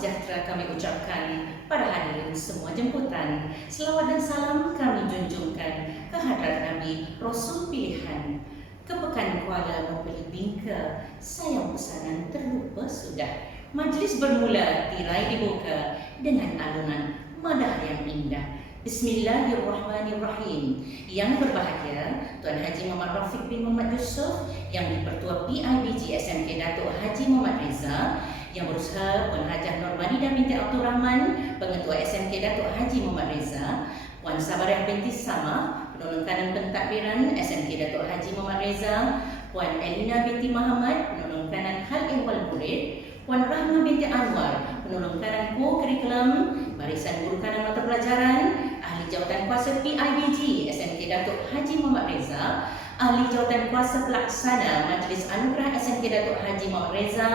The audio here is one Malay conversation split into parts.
sejahtera kami ucapkan pada hadirin semua jemputan. Selawat dan salam kami junjungkan ke hadrat Nabi Rasul pilihan. Ke Pekan Kuala membeli bingka, sayang pesanan terlupa sudah. Majlis bermula, tirai dibuka dengan alunan madah yang indah. Bismillahirrahmanirrahim. Yang berbahagia Tuan Haji Muhammad Rafiq bin Muhammad Yusof, yang di-Pertua PIBG SMK Datuk Haji Muhammad Reza, yang berusaha Puan Hajah Nurmanidah binti Abdul Rahman, Pengetua SMK Datuk Haji Muhammad Reza, Puan Sabariah binti Samah, Penolong Kanan Pentadbiran SMK Datuk Haji Muhammad Reza, Puan Elina binti Muhammad, Penolong Kanan Hal Ehwal Murid, Puan Rahma binti Anwar, Penolong Kanan Co-Kurikulum, Barisan Guru Kanan Mata Pelajaran, Ahli Jawatan Kuasa PIBG SMK Datuk Haji Muhammad Reza, Ahli Jawatan Kuasa Pelaksana Majlis Anugerah SMK Datuk Haji Muhammad Reza,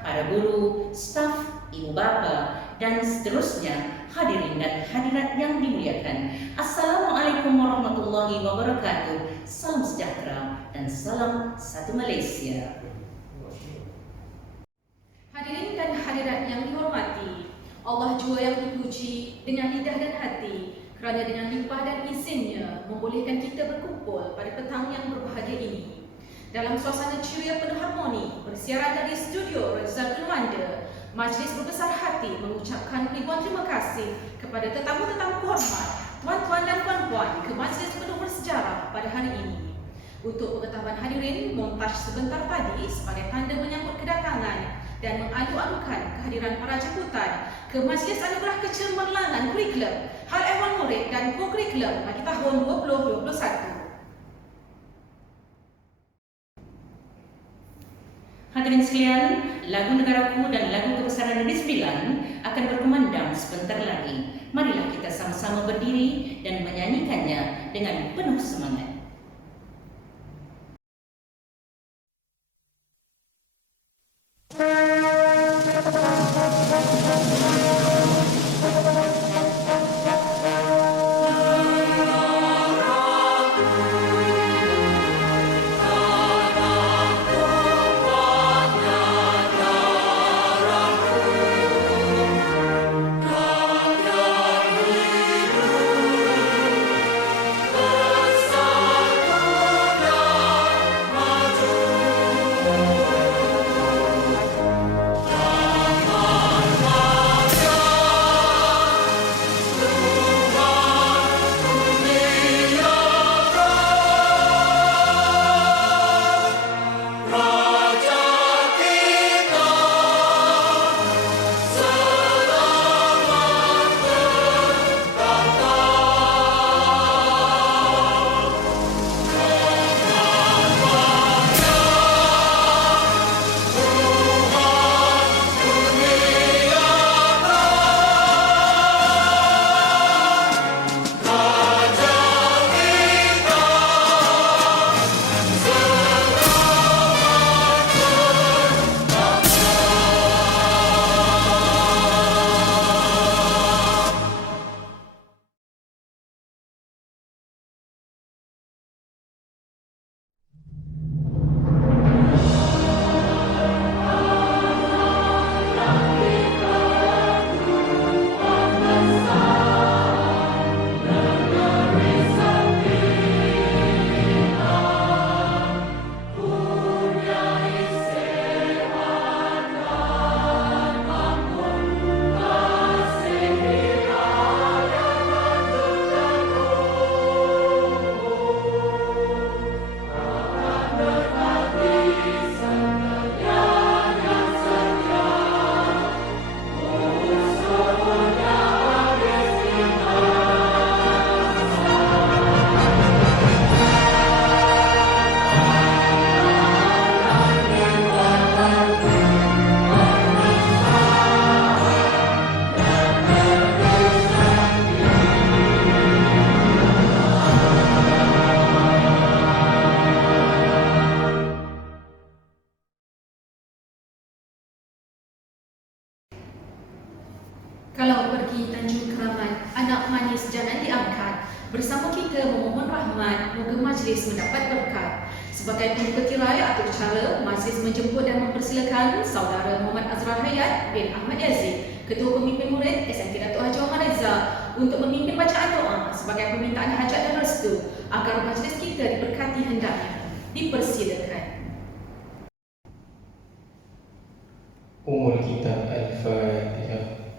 para guru, staf, ibu bapa, dan seterusnya, hadirin dan hadirat yang dimuliakan. Assalamualaikum warahmatullahi wabarakatuh. Salam sejahtera dan salam satu Malaysia. Hadirin dan hadirat yang dihormati, Allah jua yang dipuji dengan lidah dan hati kerana dengan limpah dan izinnya membolehkan kita berkumpul pada petang yang berbahagia ini. Dalam suasana ceria penuh harmoni, bersiaran dari studio Rezal Kelwanda, majlis berbesar hati mengucapkan ribuan terima kasih kepada tetamu-tetamu hormat, tuan-tuan dan puan-puan ke majlis penuh bersejarah pada hari ini. Untuk pengetahuan hadirin, montaj sebentar tadi sebagai tanda menyambut kedatangan dan mengalu-alukan kehadiran para jemputan ke Majlis Anugerah Kecemerlangan Kurikulum, Hal Ehwal Murid dan Co-Kurikulum bagi tahun 2021. Hadirin sekalian, lagu Negaraku dan lagu Kebesaran Negeri Sembilan akan berkumandang sebentar lagi. Marilah kita sama-sama berdiri dan menyanyikannya dengan penuh semangat. Kalau pergi Tanjung Keramat, anak manis jangan diangkat. Bersama kita memohon rahmat, moga majlis mendapat berkat. Sebagai pembuka tirai atau cara, majlis menjemput dan mempersilakan Saudara Muhammad Azrar Hayat bin Ahmad Yazid, Ketua Pemimpin Murid SMK Datuk Haji Muhammad Reza untuk memimpin bacaan doa sebagai permintaan hajat dan restu agar majlis kita diberkati hendaknya. Dipersilakan. Umul Kitab Al-Fatihah.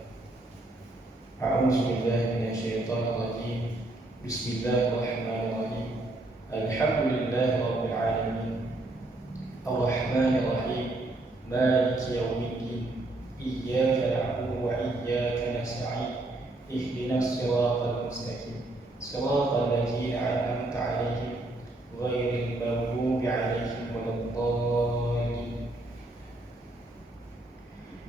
A'udzubillahi minasyaitonir rajim. Bismillahirrahmanirrahim. Alhamdulillahi rabbil alamin. Ar-Rahmanir Rahim. Maliki yaumiddin. Iyyaka na'budu wa iyyaka nasta'in. Ihdinas siratal mustaqim. Siratal ladzina an'amta 'alaihim ghairil maghdubi 'alaihim waladdallin.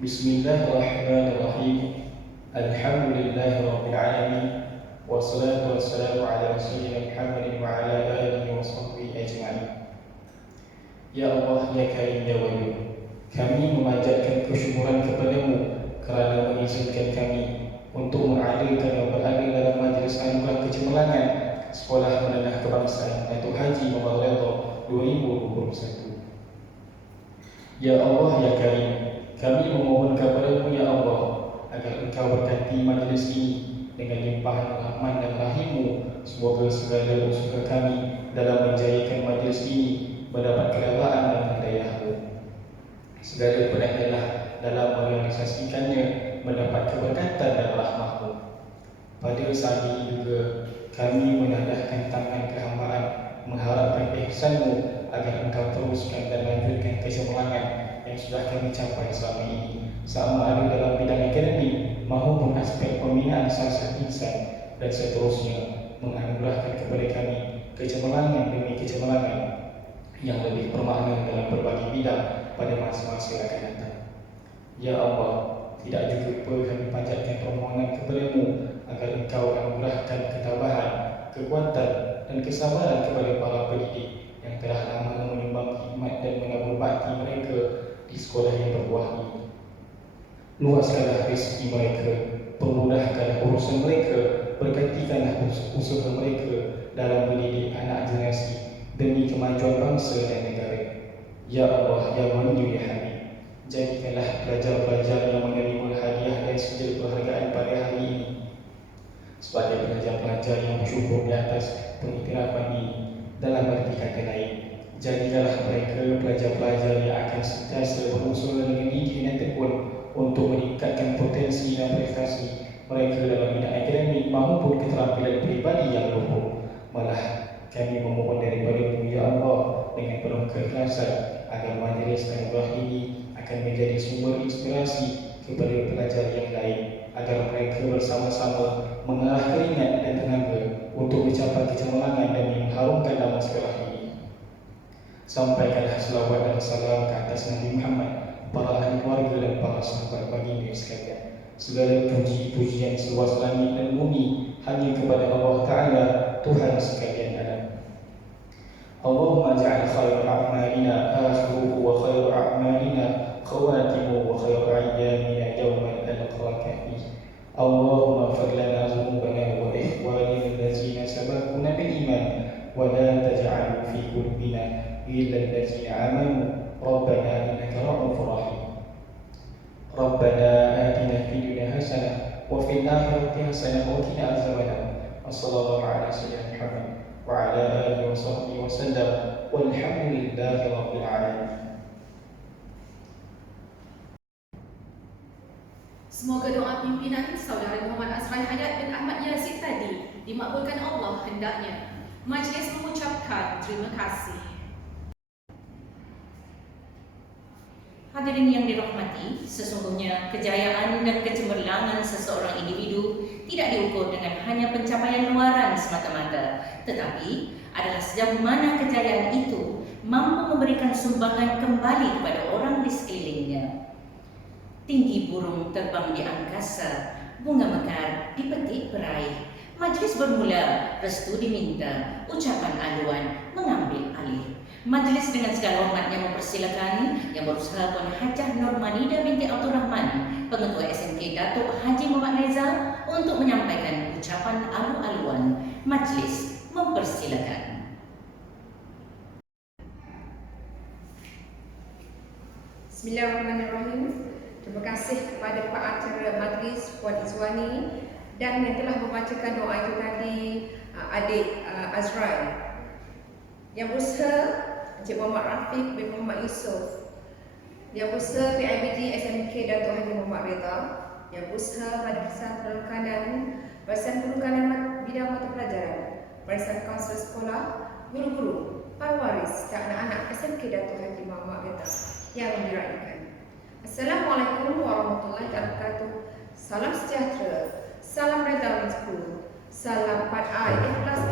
Bismillahirrahmanirrahim. Alhamdulillahi rabbil alamin. Wassalatu wassalamu ala rasulina Muhammadin wa ala alihi wa sahbihi ajma'in. Ya Allah, ya Karim, ya Wadud, kami memanjatkan kesyukuran kepadamu kerana mengizinkan kami untuk mengadilkan dan berada dalam majlis anugerah kecemerlangan Sekolah Menengah Kebangsaan Datuk Haji Muhammad Reza 2021. Ya Allah, ya Karim, kami memohon kepadamu ya Allah agar engkau berkati majlis ini dengan limpahan rahman dan rahimmu. Semoga segala usaha kami dalam menjayakan majlis ini mendapat keredaan dan hidayahmu. Segala penat-lelah dalam merealisasikannya mendapat keberkatan dan rahmatmu. Pada saat ini juga kami menadahkan tangan kehambaan mengharapkan ihsanmu agar engkau teruskan dan lanjutkan kecemerlangan yang sudah kami capai selama ini, sama ada dalam bidang akademik maupun aspek pembinaan sasar insan, dan seterusnya menganugerahkan kepada kami kecemerlangan demi kecemerlangan yang lebih bermakna dalam berbagai bidang pada masa-masa yang akan datang. Ya Allah, tidak cukup kami panjatkan permohonan kepadamu agar engkau anugerahkan ketabahan, kekuatan dan kesabaran kepada para pendidik yang telah lama menyumbang khidmat dan menabur bakti mereka di sekolah yang berbuah ini. Luaskanlah rezeki mereka, permudahkanlah urusan mereka, berkatikanlah usaha mereka dalam mendidik anak generasi demi kemajuan bangsa dan negara. Ya Allah, ya Ghani, ya Hamid, jadikanlah pelajar-pelajar yang menerima hadiah dan sijil penghargaan pada hari ini sebagai pelajar-pelajar yang bersyukur di atas pengiktirafan ini. Dalam arti kata lain, jadikanlah mereka pelajar-pelajar yang akan sentiasa berusaha dengan gigih dan tekun untuk meningkatkan potensi dan prestasi mereka dalam bidang akademik maupun keterampilan peribadi yang lumpuh. Malah kami memohon daripada-Mu ya Allah dengan penuh keikhlasan agar majlis anugerah ini akan menjadi sumber inspirasi kepada pelajar yang lain, agar mereka bersama-sama mengalah keringat dan tenaga untuk mencapai kecemerlangan dan mengharumkan nama sekolah ini. Sampaikanlah selawat dan salam ke atas Nabi Muhammad, para ahli keluarga dan para sahabat baginda sekalian. Segala puji-pujian seluas langit dan bumi hanya kepada Allah Ta'ala, Tuhan sekalian alam. Allahumma ja'al khair a'malina akhiruhu wa khair a'malina khawatimuhu wa khair ayyamina yawman alqaka fihi. Allahumma ighfir lana dhunubana wa ikhwanina allazina sabaquna bil iman wa la taj'al fi qulubina ghillan lillazina amanu rabbana innaka ra'ufur rahim. Rabbana atina fid dunya hasanah wa fil akhirati hasanah wa qina adzabannar. Wassallallahu ala sayyidina Muhammad wa ala alihi wa sahbihi wa sallam walhamdulillahi rabbil alamin. Semoga doa pimpinan saudara Muhammad Azrai Hayat dan Ahmad Yazid tadi dimakbulkan Allah hendaknya. Majlis mengucapkan terima kasih. Hadirin yang dirahmati, sesungguhnya kejayaan dan kecemerlangan seseorang individu tidak diukur dengan hanya pencapaian luaran semata-mata, tetapi adalah sejauh mana kejayaan itu mampu memberikan sumbangan kembali kepada orang di sekelilingnya. Tinggi burung terbang di angkasa, bunga mekar dipetik peraih. Majlis bermula, restu diminta, ucapan aluan mengambil alih. Majlis dengan segala hormatnya mempersilakan Yang Berusaha Puan Hajah Nurmanida binti Abdul Rahman, Pengetua SMK Datuk Haji Muhammad Reza, untuk menyampaikan ucapan alu-aluan. Majlis mempersilakan. Bismillahirrahmanirrahim. Terima kasih kepada Pak Acara Majlis Puan Izwani dan yang telah membacakan doa itu tadi adik Azrael. Yang berusaha Encik Muhammad Rafiq bin Muhammad Yusof. Yang berusaha PIBG SMK Datuk Haji Muhammad Reza. Yang berusaha Barisan Penekanan Bidang Mata Pelajaran, Barisan Kaunsil Sekolah, guru-guru, para waris dan anak-anak SMK Datuk Haji Muhammad Reza yang diraikan. Assalamualaikum warahmatullahi wabarakatuh. Salam sejahtera, salam reda rizku, salam 4I ikhlas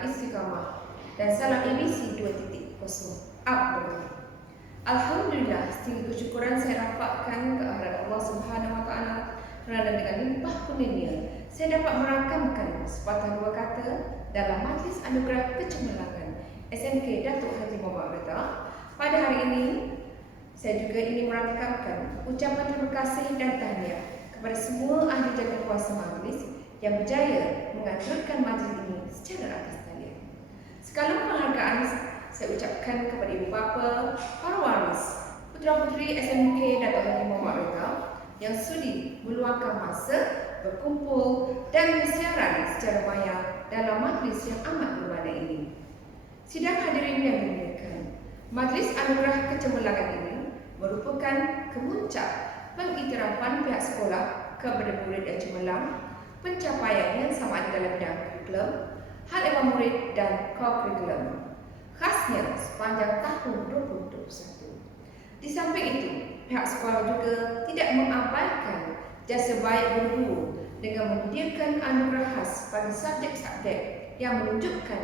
istiqamah dan salam ABC 2.0 up. Alhamdulillah, setinggi kesyukuran saya dapatkan kehadirat Allah Subhanahu wa taala kerana dengan limpah kurnia saya dapat merakamkan sepatah dua kata dalam Majlis Anugerah Kecemerlangan SMK Datuk Haji Muhammad Reza. Pada hari ini saya juga ingin merakamkan ucapan terima kasih dan tahniah kepada semua ahli jaga kuasa majlis yang berjaya mengaturkan majlis ini secara atas talian. Sekalian penghargaan saya ucapkan kepada ibu bapa, para waris, putera-puteri SMK Datuk Haji Muhammad Reza yang sudi meluangkan masa berkumpul dan bersiaran secara maya dalam majlis yang amat bermakna ini. Sidang hadirin yang dimuliakan, Majlis Anugerah Kecemerlangan ini merupakan kemuncak pengiktirafan pihak sekolah kepada murid yang cemerlang, pencapaiannya sama ada dalam bidang kurikulum, hal ehwal murid dan co-kurikulum, khasnya sepanjang tahun 2021. Di samping itu, pihak sekolah juga tidak mengabaikan jasa baik guru-guru dengan menyediakan anugerah khas bagi subjek-subjek yang menunjukkan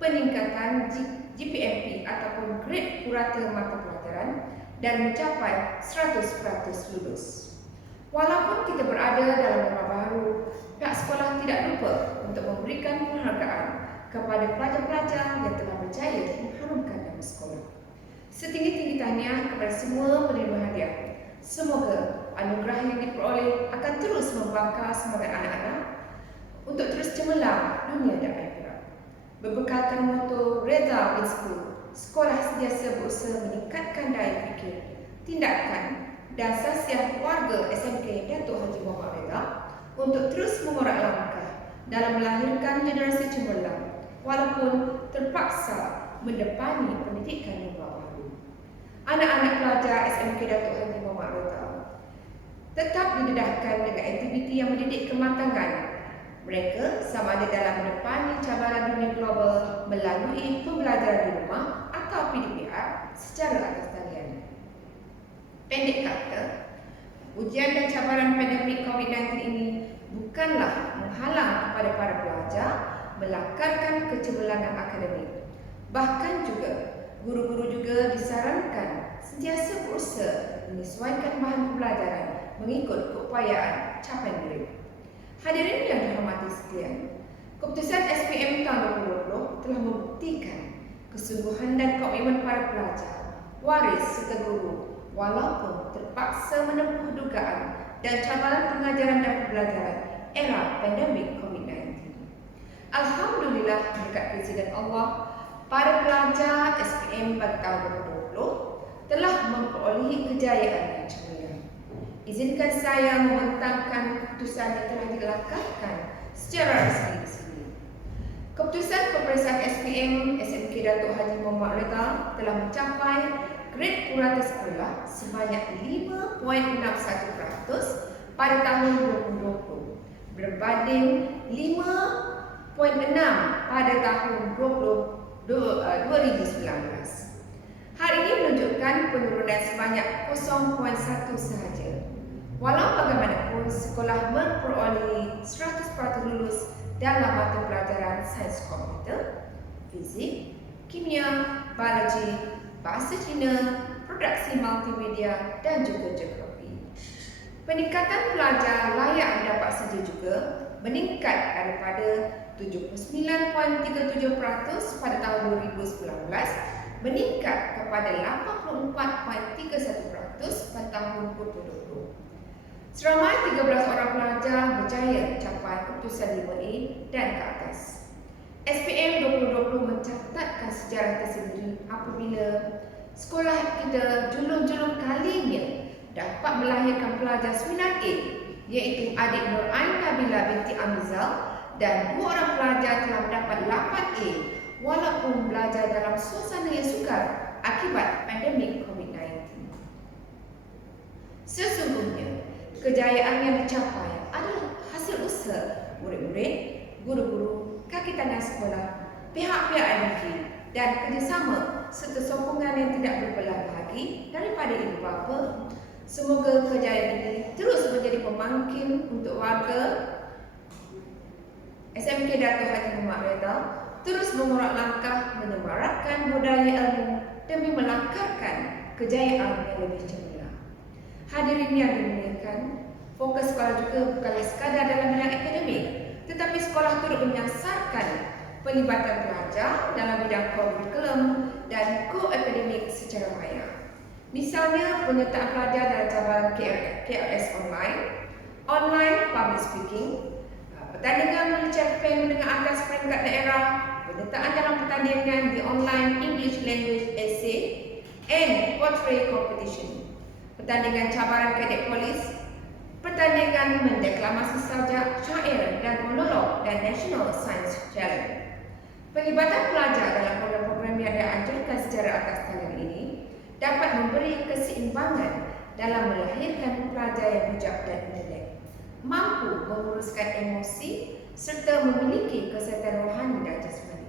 peningkatan GPMP ataupun grade purata mata pelajaran dan mencapai 100% lulus. Walaupun kita berada dalam norma baru, pihak sekolah tidak lupa untuk memberikan penghargaan kepada pelajar-pelajar yang telah berjaya mengharumkan nama sekolah. Setinggi-tinggi tahniah kepada semua penerima hadiah. Semoga anugerah yang diperoleh akan terus membakar semangat anak-anak untuk terus cemerlang dunia dan akhirat. Berbekalkan moto Reza Win School, sekolah sentiasa berusaha meningkatkan daya fikir, tindakan dan sasiah warga SMK Datuk Haji Muhammad Reza untuk terus mengorak langkah dalam melahirkan generasi cemerlang walaupun terpaksa mendepani pendidikan yang baru. Anak-anak pelajar SMK Datuk Haji Muhammad Reza tetap didedahkan dengan aktiviti yang mendidik kematangan mereka sama ada dalam mendepani cabaran dunia global melalui pembelajaran di rumah atau PDPR secara atas talian. Pendek kata, ujian dan cabaran pandemik COVID-19 ini bukanlah menghalang kepada para pelajar melangkarkan kecemerlangan akademik. Bahkan juga, guru-guru juga disarankan sentiasa berusaha menyesuaikan bahan pembelajaran mengikut keupayaan capaian grade. Hadirin yang dihormati sekalian, keputusan SPM tahun 2020 telah membuktikan kesungguhan dan komitmen para pelajar, waris serta guru walaupun terpaksa menempuh dugaan dan cabaran pengajaran dan pembelajaran era pandemik COVID-19. Alhamdulillah berkat kezidan Allah, para pelajar SPM pada tahun 2020 telah memperolehi kejayaan yang cemerlang. Izinkan saya membentangkan keputusan yang telah dilakukan secara resmi di sini. Keputusan peperiksaan SPM SMK Datuk Haji Muhammad Reza telah mencapai grade purata sekolah sebanyak 5.61% pada tahun 2020 berbanding 5.6 pada tahun 2019. Hal ini menunjukkan penurunan sebanyak 0.1 sahaja. Walau bagaimanapun, sekolah memperolehi 100% lulus dalam mata pelajaran sains komputer, fizik, kimia, biologi, bahasa Cina, produksi multimedia dan juga geografi. Peningkatan pelajar layak mendapat sedia juga meningkat daripada 79.37% pada tahun 2019 meningkat kepada 84.31% pada tahun 2020. Seramai 13 orang pelajar berjaya mencapai keputusan 5A dan ke atas. SPM 2020 mencatatkan sejarah tersendiri apabila sekolah kita julung-julung kalinya dapat melahirkan pelajar 9A, iaitu adik Nur Ain Nabila binti Amizal, dan 2 orang pelajar telah mendapat 8A walaupun belajar dalam suasana yang sukar akibat pandemik COVID-19. Sesungguhnya, kejayaan yang dicapai adalah hasil usaha murid-murid, guru-guru, kaki tangan sekolah, pihak-pihak IBG dan kerjasama serta sokongan yang tidak berbelah bagi daripada ibu bapa. Semoga kejayaan ini terus menjadi pemangkin untuk warga SMK Dato' Haji Muhammad Reza terus mengorak langkah menyemarakkan budaya ilmu demi melangkarkan kejayaan yang lebih cemerlang. Hadirin yang dimuliakan, fokus sekolah juga bukanlah sekadar dalam bidang akademik, tetapi sekolah turut menyasarkan pelibatan pelajar dalam bidang kurikulum dan ko-akademik secara maya. Misalnya, penyertaan pelajar dalam cabaran KRS online public speaking, pertandingan militer menengah atas peringkat daerah, penyertaan dalam pertandingan di online English language essay and portrait competition, pertandingan cabaran kadet polis, pertandingan mendeklamasi sajak, syair dan monolog dan National Science Challenge. Pelibatan pelajar dalam program-program yang dianjurkan secara atas talian ini dapat memberi keseimbangan dalam melahirkan pelajar yang bijak dan intelek, mampu menguruskan emosi serta memiliki kesihatan rohani dan jasmani.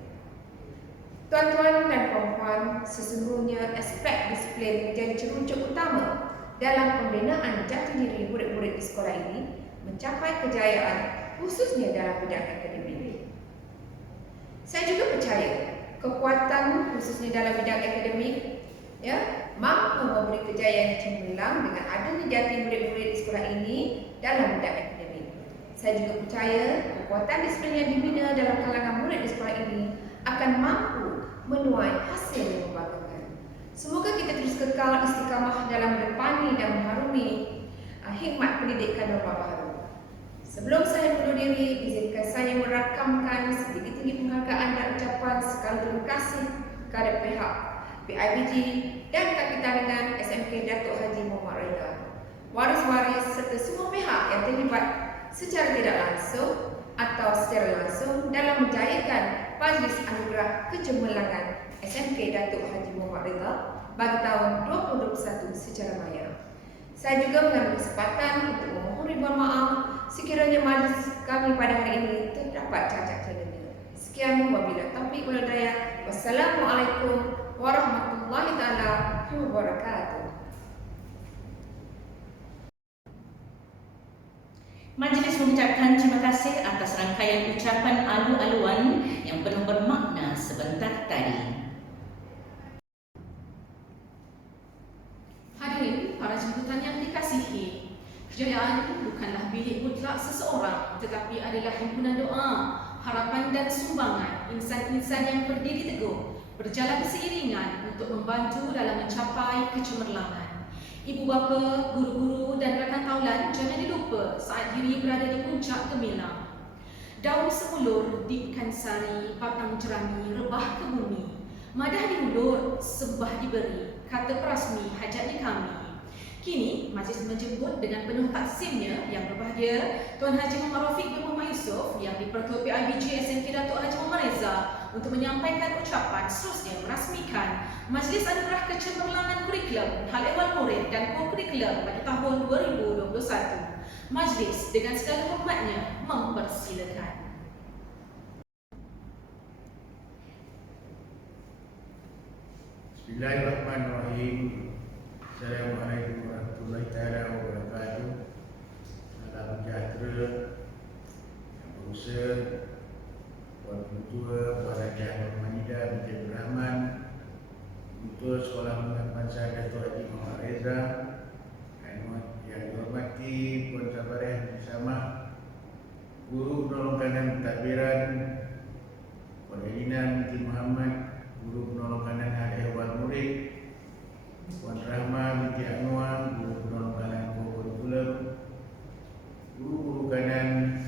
Tuan-tuan dan puan-puan, sesungguhnya aspek disiplin menjadi cerucuk utama dalam pembinaan jati diri murid-murid di sekolah ini mencapai kejayaan khususnya dalam bidang akademik. Saya juga percaya kekuatan khususnya dalam bidang akademik mampu memberi kejayaan yang cemerlang dengan adanya jati murid-murid di sekolah ini dalam bidang akademik. Saya juga percaya kekuatan disiplin yang dibina dalam kalangan murid di sekolah ini akan mampu menuai hasil yang membanggakan. Semoga kita terus kekal istiqamah dalam menepani dan mengharumi hikmat pendidikan norma baru. Sebelum saya bunuh diri, izinkan saya merakamkan setinggi-tinggi penghargaan dan ucapan sekali terima kasih kepada pihak PIBG dan kaki tangan SMK Dato' Haji Muhammad Reza, waris-waris serta semua pihak yang terlibat secara tidak langsung atau secara langsung dalam menjayakan Majlis Anugerah Kecemerlangan SMK Dato' Haji Muhammad Reza bagi tahun 2021 secara maya. Saya juga mengambil kesempatan untuk memohon ribuan maaf sekiranya majlis kami pada hari ini terdapat cacat celana. Sekian wabillahi taufiq wal hidayah. Wassalamualaikum warahmatullahi taala wabarakatuh. Majlis mengucapkan terima kasih atas rangkaian ucapan alu-aluan yang penuh bermakna sebentar tadi. Hadirin para jemputan yang dikasihi, kejayaan bukanlah bilik mutlak seseorang, tetapi adalah himpunan doa, harapan dan sumbangan insan-insan yang berdiri teguh, berjalan seiringan untuk membantu dalam mencapai kecemerlangan. Ibu bapa, guru-guru dan rakan taulan jangan dilupa saat diri berada di puncak gemilang. Daun semulur di pekan sari, batang jerami rebah ke bumi. Madah diulur, sembah diberi, kata perasmi hajatnya kami. Kini, majlis menjemput dengan penuh taksimnya yang berbahagia Tuan Haji Muhammad Rafiq bin Muhammad Yusof yang di-Pertua PIBG SMK Dato' Haji Muhammad Reza untuk menyampaikan ucapan seterusnya merasmikan Majlis Anugerah Kecemerlangan Kurikulum, Hal Ehwal Murid dan Co-Kurikulum bagi tahun 2021. Majlis dengan segala hormatnya mempersilakan. Bismillahirrahmanirrahim. Assalamualaikum warahmatullahi wabarakatuh. Salam sejahtera yang berusaha, Puan Ketua, Puan Hajah Normanida binti Abdul Rahman, Ketua Sekolah Menengah Bangsa Dato' Haji Muhammad Reza, yang dihormati Puan Sabareh binti Samah, Guru Penolong Kanan Pentadbiran, Puan Elina binti Muhammad, Guru Penolong Kanan Hal Ehwal Murid, Puan Rahma binti Anwar, Guru Penolong Kanan Kurikulum, Guru-guru kanan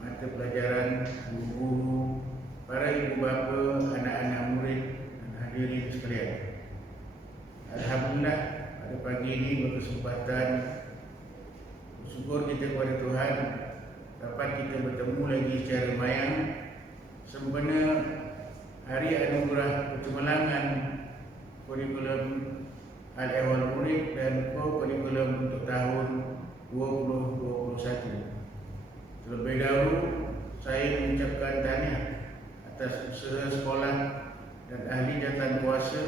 mata pelajaran, guru-guru, para ibu bapa, anak-anak murid dan hadirin sekalian. Alhamdulillah, pada pagi ini kesempatan bersyukur kita kepada Tuhan dapat kita bertemu lagi secara mayang sempena Hari Anugerah Kecemerlangan Kurikulum Al-Ehwal Murid dan Kurikulum untuk tahun 2021. Terlebih dahulu saya mengucapkan tahniah atas usaha sekolah dan ahli jawatan kuasa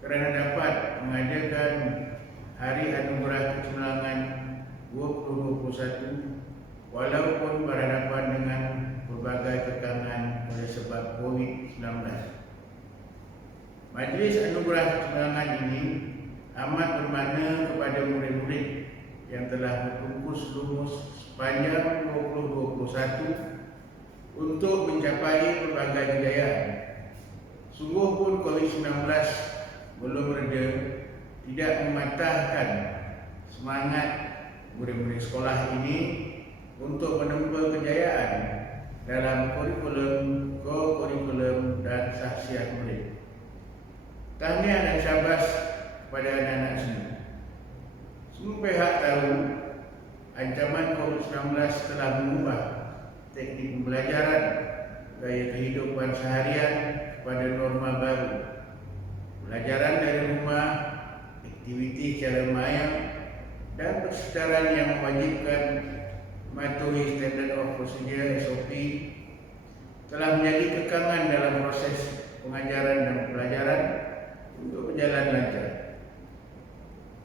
kerana dapat mengadakan Hari Anugerah Kecemerlangan 2021 walaupun berhadapan dengan berbagai tekangan oleh sebab COVID-19. Majlis Anugerah Kecemerlangan ini amat bermakna kepada murid-murid yang telah berkumpul lumus sepanjang 2021 untuk mencapai berbagai kejayaan. Sungguh pun COVID-19 belum reda, tidak mematahkan semangat murid-murid sekolah ini untuk menempa kejayaan dalam kurikulum, ko-kurikulum dan saksiat murid. Tahniah dan syabas kepada anak-anak semua. Semua pihak tahu ancaman COVID-19 telah mengubah teknik pembelajaran, gaya kehidupan seharian kepada norma baru. Pelajaran dari rumah, aktiviti secara mayang dan persekitaran yang mewajibkan mematuhi standard of procedure SOP telah menjadi kekangan dalam proses pengajaran dan pelajaran untuk berjalan lancar.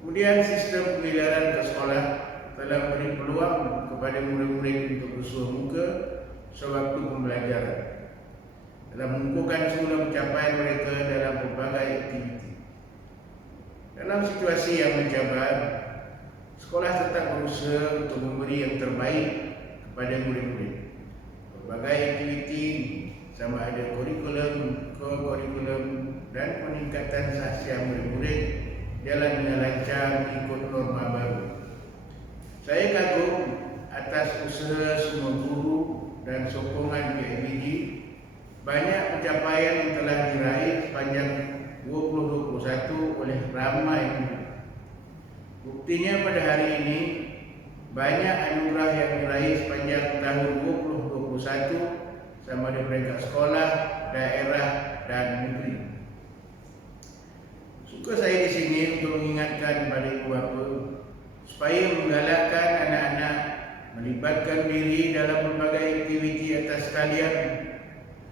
Kemudian sistem pengelidaran ke sekolah telah memberi peluang kepada murid-murid untuk bersuah muka sewaktu pembelajaran dalam mengukuhkan semula pencapaian mereka dalam berbagai aktiviti. Dalam situasi yang mencabar, sekolah tetap berusaha untuk memberi yang terbaik kepada murid-murid. Berbagai aktiviti sama ada kurikulum, ko-kurikulum dan peningkatan sahsiah murid-murid jalan dengan lancar mengikut norma baru. Saya kagum atas usaha semua guru dan sokongan PIBG. Banyak pencapaian yang telah diraih sepanjang 2021 oleh ramai guru. Buktinya pada hari ini banyak anugerah yang diraih sepanjang tahun 2021 sama ada peringkat sekolah, daerah dan negeri. Suka saya di sini untuk mengingatkan kepada ibu bapa supaya menggalakkan anak-anak melibatkan diri dalam berbagai aktiviti atas talian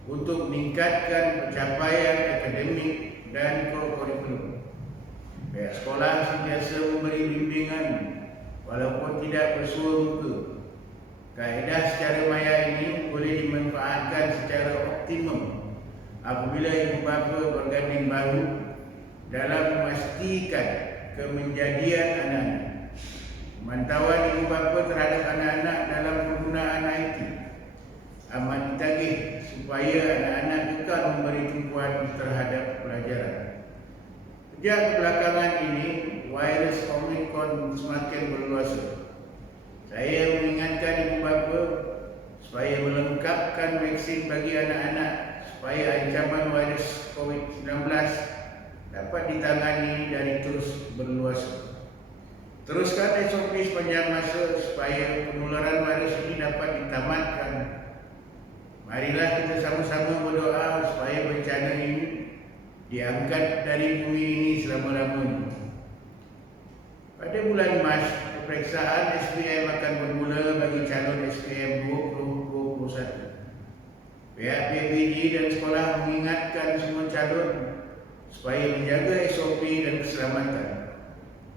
untuk meningkatkan pencapaian akademik dan kurikulum. Pihak sekolah sentiasa memberi bimbingan walaupun tidak bersuah muka. Kaedah secara maya ini boleh dimanfaatkan secara optimum apabila ibu bapa berganding bahu dalam memastikan kemenjadian anak-anak. Pemantauan ibu bapa terhadap anak-anak dalam penggunaan IT amat ditagih supaya anak-anak kekal memberi tumpuan terhadap pelajaran. Sejak belakangan ini, virus Omicron semakin berluasa. Saya mengingatkan ibu bapa supaya melengkapkan vaksin bagi anak-anak supaya ancaman virus COVID-19 dapat ditangani dari terus berluasa. Teruskan SOP sepanjang masa supaya penularan virus ini dapat ditamatkan. Marilah kita sama-sama berdoa supaya bencana ini diangkat dari bumi ini selama-lamanya. Pada bulan Mac, peperiksaan SPM akan bermula bagi calon SPM 2021. Pihak PIBG dan sekolah mengingatkan semua calon supaya menjaga SOP dan keselamatan.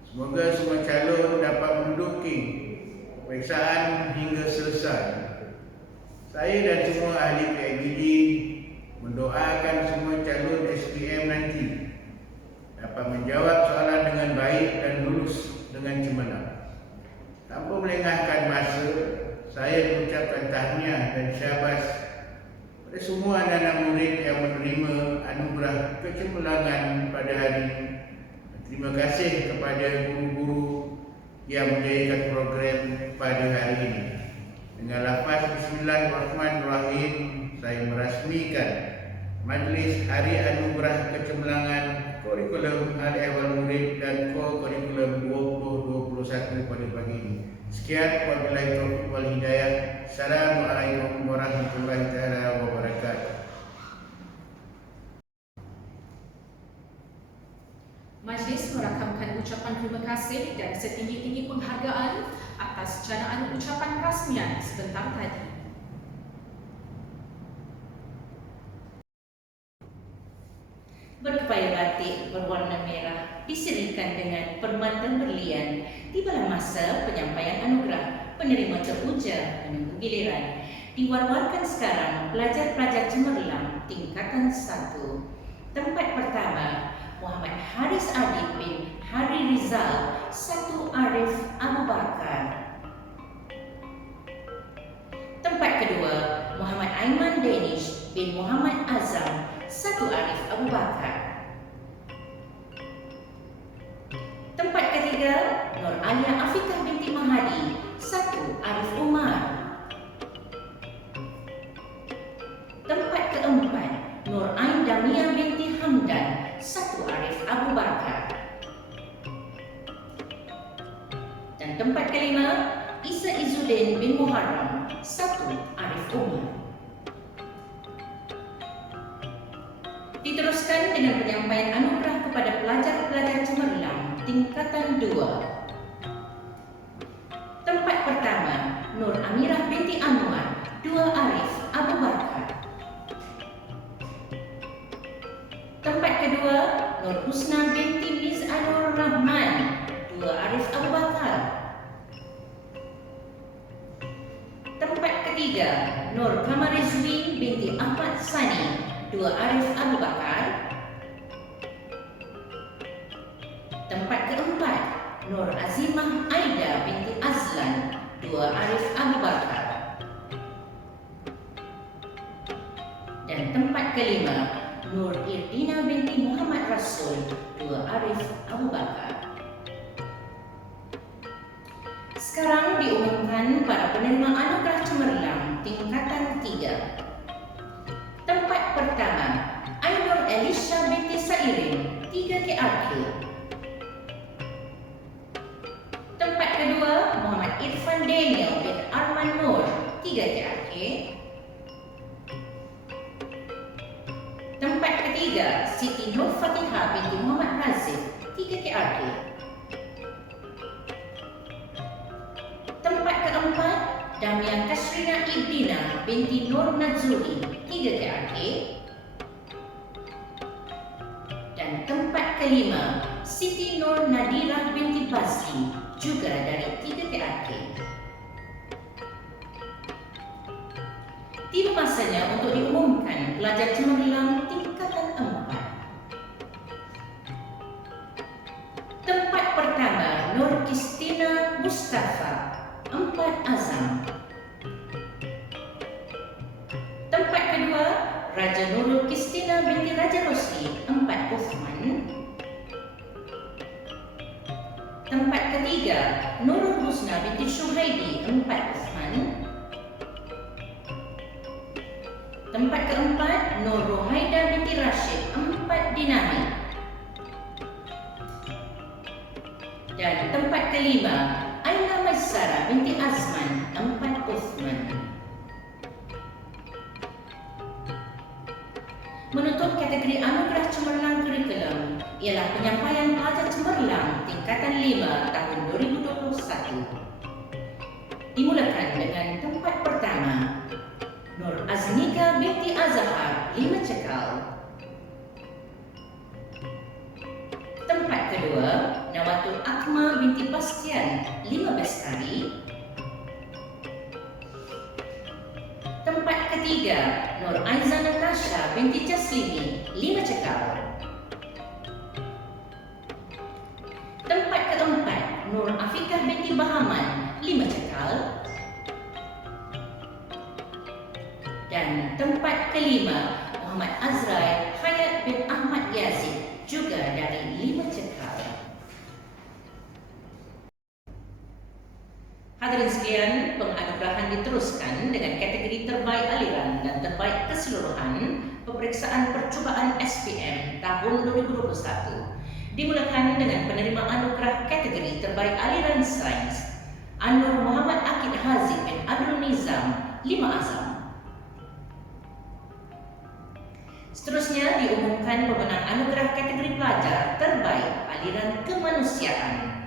Semoga semua calon dapat menduduki peperiksaan hingga selesai. Saya dan semua ahli PIBG mendoakan semua calon SPM nanti dapat menjawab soalan dengan baik dan lulus dengan cemerlang. Tanpa melengahkan masa, saya mengucapkan tahniah dan syabas kepada semua anak-anak murid yang menerima anugerah kecemerlangan pada hari ini. Terima kasih kepada guru-guru yang menjayakan program pada hari ini. Dengan lafaz Bismillahirrahmanirrahim, saya merasmikan Majlis Hari Anugerah Kecemerlangan kurikulum Al-Ehwal Murid dan kurikulum 2021 pada pagi ini. Sekian, wabillahi taufiq wal hidayah. Assalamualaikum warahmatullahi taala wabarakatuh. Majlis merakamkan ucapan terima kasih dan setinggi-tinggi penghargaan atas canaan ucapan rasmian sebentar tadi. Berkebaya batik berwarna merah disirikan dengan permata berlian. Tibalah masa penyampaian anugerah penerima teruja menunggu giliran. Diwar-warkan sekarang pelajar-pelajar cemerlang tingkatan 1. Tempat pertama, Muhammad Haris Adib bin Hari Rizal 1 Arif Abu Bakar. Tempat kedua, Muhammad Aiman Danish bin Muhammad Azam 1 Arif Abu Bakar. Tempat ketiga, Nur Alia Afiqah binti Mahadi 1 Arif Umar. Tempat keempat, Nur Ain Damia binti Hamdan 1 Arif Abu Bakar. Dan tempat kelima, Isa Izzuddin bin Muharram 1 Arif Umar. Diteruskan dengan penyampaian anugerah kepada pelajar-pelajar cemerlang tingkatan 2. Tempat pertama, Nur Amirah binti Anwar 2 Arif Abu Bakar. Tempat kedua, Nur Husna binti Mizanur Rahman 2 Arif Abu Bakar. Tempat ketiga, Nur Kamarizwin binti Ahmad Sani 2 Arif Abu Bakar. Tempat keempat, Nur Azimah Aida binti Azlan 2 Arif Abu Bakar. Dan tempat kelima, Nur Irdina binti Muhammad Rasul 2 Arif Abu Bakar. Sekarang diumumkan para penerima anugerah cemerlang tingkatan 3. Tempat pertama, Ainur Elisha binti Sairin 3 KRQ. Tempat kedua, Muhammad Irfan Daniel bin Arman Nur 3 KRQ. Tempat ketiga, Siti Nur Fatihah binti Muhammad Razif 3 KRQ. Tempat keempat, Damia Kasrina Ibdina binti Nur Nazuli 3 KRQ. Dan tempat kelima, Siti Nur Nadira binti Basri juga dari 3 KRQ. Tiba masanya untuk diumumkan pelajar cemerlang tingkatan 4. Tempat pertama, Nur Kistina Mustafa 4 Azam. Tempat kedua, Raja Nurul Kistina binti Raja Rosli 4 Uthman. Tempat ketiga, Nurul Husna binti Syuhaidi 4 Uthman. Tempat keempat, Nur Rohaida binti Rashid 4 Dinamit. Dan tempat kelima, Aina Maisara binti Azman 4 Uthman. Menutup kategori anugerah cemerlang kurikulum ialah penyampaian pelajar cemerlang tingkatan 5 tahun 2021. Dimulakan dengan tempat pertama, Nur Aznika binti Azhar 5 Cekal. Tempat kedua, Nawatul Akma binti Bastian 5 Bestari. Tempat ketiga, Nur Aiza Natasha binti Jaslimi 5 Cekal. Tempat keempat, Nur Afiqah binti Bahaman 5 Cekal. Dan tempat kelima, Muhammad Azrai Hayat bin Ahmad Yazid juga dari 5 Cekal. Hadirin sekalian, penganugerah penganugerahan diteruskan dengan kategori terbaik aliran dan terbaik keseluruhan peperiksaan percubaan SPM tahun 2021. Dimulakan dengan penerima anugerah kategori terbaik aliran sains Anwar Muhammad Akid Hazim bin Abdul Nizam 5 Azam. Seterusnya diumumkan pemenang anugerah kategori pelajar terbaik aliran kemanusiaan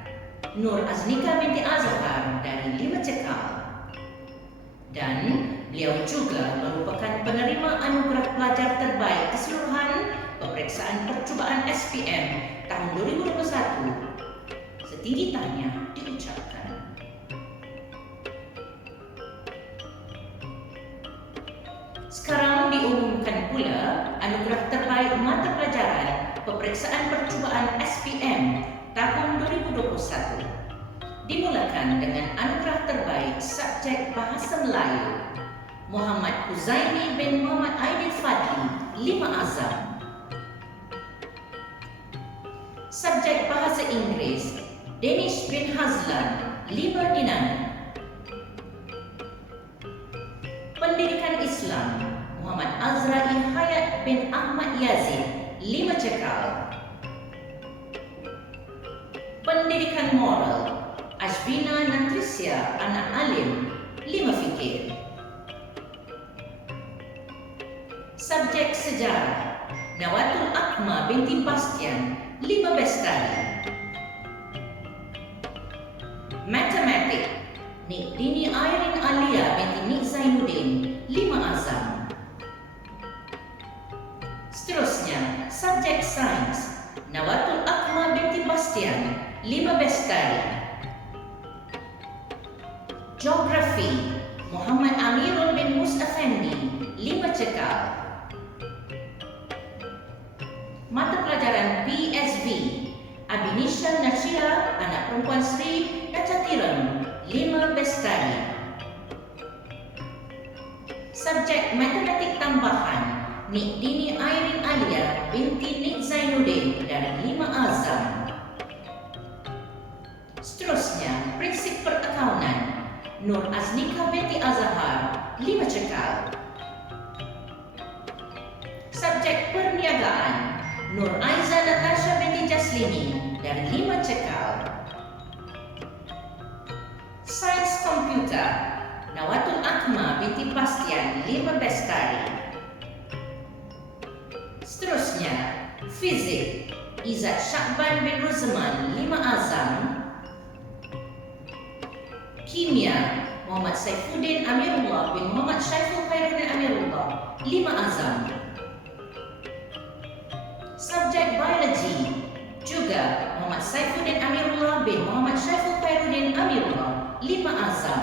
Nur Aznika binti Azhar dari 5 Cekal. Dan beliau juga merupakan penerima anugerah pelajar terbaik keseluruhan peperiksaan percubaan SPM tahun 2021. Setinggi tanya diucapkan. Sekarang diumumkan pula anugerah terbaik mata pelajaran peperiksaan percubaan SPM tahun 2021. Dimulakan dengan anugerah terbaik subjek Bahasa Melayu Muhammad Huzaimi bin Muhammad Aidil Fadli 5 Azam. Subjek Bahasa Inggeris Danish bin Hazlan 5 Dinami. Pendidikan Islam Muhammad Azrai Hayat bin Ahmad Yazid 5 Cekal. Pendidikan Moral Ashbina Natrisya Anak Alim 5 Fikir. Subjek Sejarah Nawatul Akma binti Bastian 5 Bestari. Matematik Nik Dini Airin Alia binti Nik Zainuddin 5 Azam. Seterusnya subjek Sains Nawatul Akma binti Bastian 5 Bestari. Geografi Muhammad Amirul bin Mus Effendi 5 Cekal. Mata pelajaran PSB Abinisha Nashira Anak Perempuan Sri Kacatiram 5 Bestari. Subjek Matematik Tambahan Nik Dini Airin Alia binti Nik Zainuddin dari 5 Azam. Seterusnya Prinsip Perakaunan Nur Aznika binti Azhar 5 Cekal. Subjek Perniagaan Nur Aiza Natasha binti Jaslini dari 5 Cekal. Sains Komputer Nawatul Akma binti Bastian 5 Bestari. Seterusnya Fizik Izzat Syakban bin Ruzman 5 Azam. Kimia Muhammad Saifuddin Amirullah bin Muhammad Syaiful Khairuddin Amirullah 5 Azam. Subjek Biologi juga Muhammad Saifuddin Amirullah bin Muhammad Syaiful Khairuddin Amirullah 5 Azam.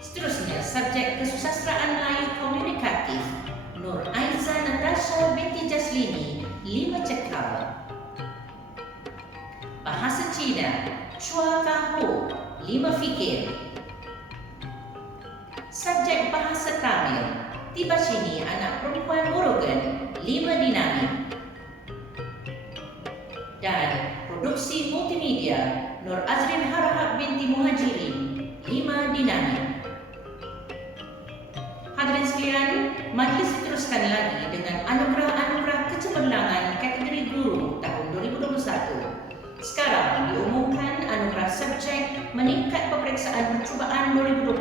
Seterusnya subjek Kesusastraan Melayu Komunikatif Nur Aiza Natasha binti Jaslini 5 Cekal. Bahasa Cina Chua Kaho 5 Fikir. Subjek Bahasa Tamil Tibashini Anak Perempuan Borogan 5 Dinamik. Dan Produksi Multimedia Nur Azrin Harahap binti Muhajirin 5 Dinamik. Hadirin sekalian, majlis diteruskan lagi dengan anugerah-anugerah kecemerlangan kategori guru tahun 2021. Sekarang diumumkan anugerah subjek meningkat peperiksaan percubaan 2021.